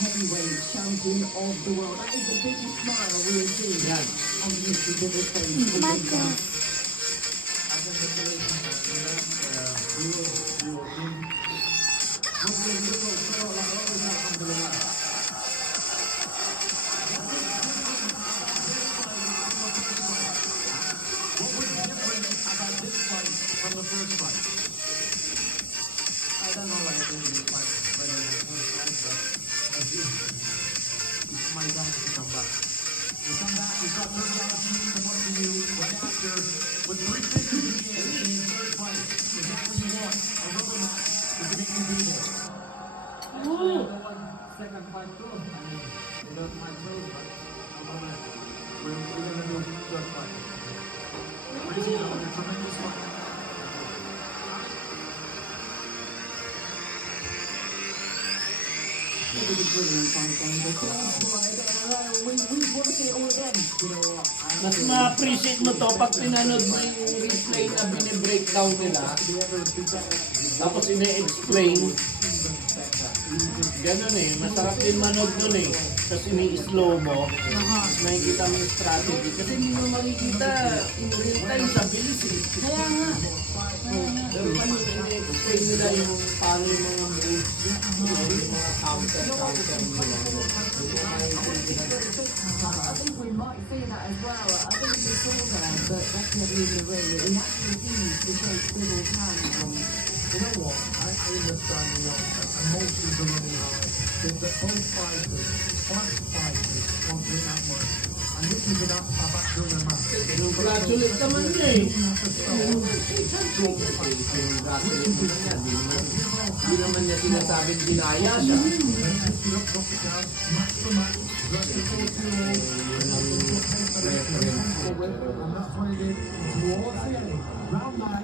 Heavyweight champion of the world. That is the biggest smile we have seen on Mr. Dibble's face. From the first fight. I don't know what I think this fight better than the first fight, but it's my time to come back. We come back, we've got third galaxy coming to you right after with 3 figures in the end in his third fight. Is that what you want? A rubber match with the big people. Second fight too. I mean, without my choice, but We're gonna do third fight. Crazy, a tremendous fight. It was a brilliant fight, and the crowd won again. We want to see it all again. You know what? Mas ma-appreciate mo to pag pinanood mo yung replay na bine-breakdown nila. Tapos ine-explain. Ganun eh. Masarap din manood nun eh. Tapos ini-slow mo. Makikita mo yung strategy. Kasi hindi mo makikita in real time sa bilis eh. Kaya nga. Pero pag ini-explain nila yung paano yung mga moves, yung mga counter nila. I think we might see that as well. I think we saw that, but definitely in the ring. He actually used to shake Dibble's hand. You know what? I understand, you know, emotions are running high. That both fighters, fighters, want to win that much. And this is about doing a match. Congratulate naman niya eh. Hindi naman niya sinasabing dinaya siya. And that's what it is. Towards the end, round 9.